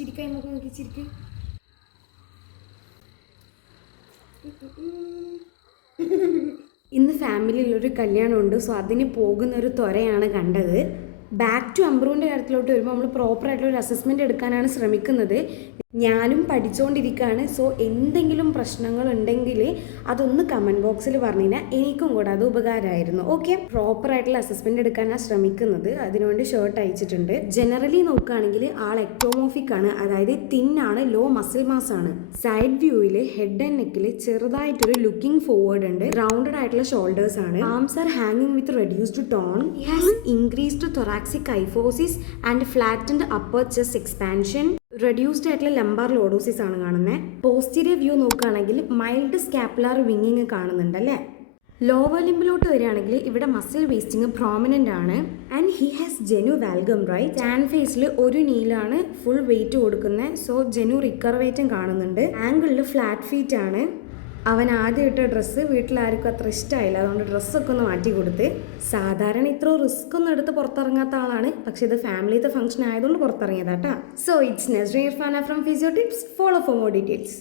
ചിരിക്കാൻ നോക്കി ചിരിക്കും. ഇന്ന് ഫാമിലിയിലൊരു കല്യാണമുണ്ട്. സോ അതിന് പോകുന്നൊരു ത്വരയാണ് കണ്ടത്. ബാക്ക് ടു അമ്പ്രൂവിൻ്റെ കാര്യത്തിലോട്ട് വരുമ്പോൾ നമ്മൾ പ്രോപ്പറായിട്ടുള്ളൊരു അസസ്മെൻറ്റ് എടുക്കാനാണ് ശ്രമിക്കുന്നത്. ഞാനും പഠിച്ചുകൊണ്ടിരിക്കുകയാണ്. സോ എന്തെങ്കിലും പ്രശ്നങ്ങളുണ്ടെങ്കിൽ അതൊന്ന് കമൻറ്റ് ബോക്സിൽ പറഞ്ഞു കഴിഞ്ഞാൽ എനിക്കും കൂടെ അത് ഉപകാരമായിരുന്നു. ഓക്കെ, പ്രോപ്പറായിട്ടുള്ള അസസ്മെൻറ്റ് എടുക്കാനാണ് ശ്രമിക്കുന്നത്. അതിനുവേണ്ടി ഷർട്ട് അയച്ചിട്ടുണ്ട്. ജനറലി നോക്കുകയാണെങ്കിൽ ആൾ എക്ടോമോഫിക് ആണ്, അതായത് തിന്നാണ്, ലോ മസിൽ മാസ് ആണ്. സൈഡ് വ്യൂവിൽ ഹെഡ് ആൻഡ് നെക്കിൽ ചെറുതായിട്ടൊരു ലുക്കിംഗ് ഫോർവേഡ് ഉണ്ട്. റൗണ്ടഡ് ആയിട്ടുള്ള ഷോൾഡേഴ്സ് ആണ്. ആംസ് ആർ ഹാങ്ങിങ് with reduced tone. He has increased thoracic kyphosis and flattened upper chest expansion. Reduced ആയിട്ടുള്ള ലംബാർ ലോഡോസിസ് ആണ് കാണുന്നത്. പോസ്റ്റീരിയർ വ്യൂ നോക്കുകയാണെങ്കിൽ മൈൽഡ് സ്കാപ്പുലാർ വിങ്ങിങ് കാണുന്നുണ്ട് അല്ലേ. ലോവർ ലിംബിലോട്ട് വരികയാണെങ്കിൽ ഇവിടെ മസിൽ വേസ്റ്റിംഗ് പ്രോമിനൻ്റ് ആണ്. And he has genu valgum right. Stance ഫേസിൽ ഒരു നീലാണ് ഫുൾ വെയിറ്റ് കൊടുക്കുന്നത്. സോ ജെനു റിക്കർവേറ്റും കാണുന്നുണ്ട്. ആംഗിളിൽ ഫ്ലാറ്റ് ഫീറ്റ് ആണ്. അവൻ ആദ്യം ഇട്ട ഡ്രസ്സ് വീട്ടിലാർക്കും അത്ര ഇഷ്ടമായില്ല. അതുകൊണ്ട് ഡ്രസ്സൊക്കെ ഒന്ന് മാറ്റി കൊടുത്ത്. സാധാരണ ഇത്ര റിസ്ക് ഒന്നും എടുത്ത് പുറത്തിറങ്ങാത്ത ആളാണ്. പക്ഷെ ഇത് ഫാമിലിത്തെ ഫംഗ്ഷൻ ആയതുകൊണ്ട് പുറത്തിറങ്ങിയതാട്ടാ. So it's Nasreen Irfana from physio tips. Follow for more details.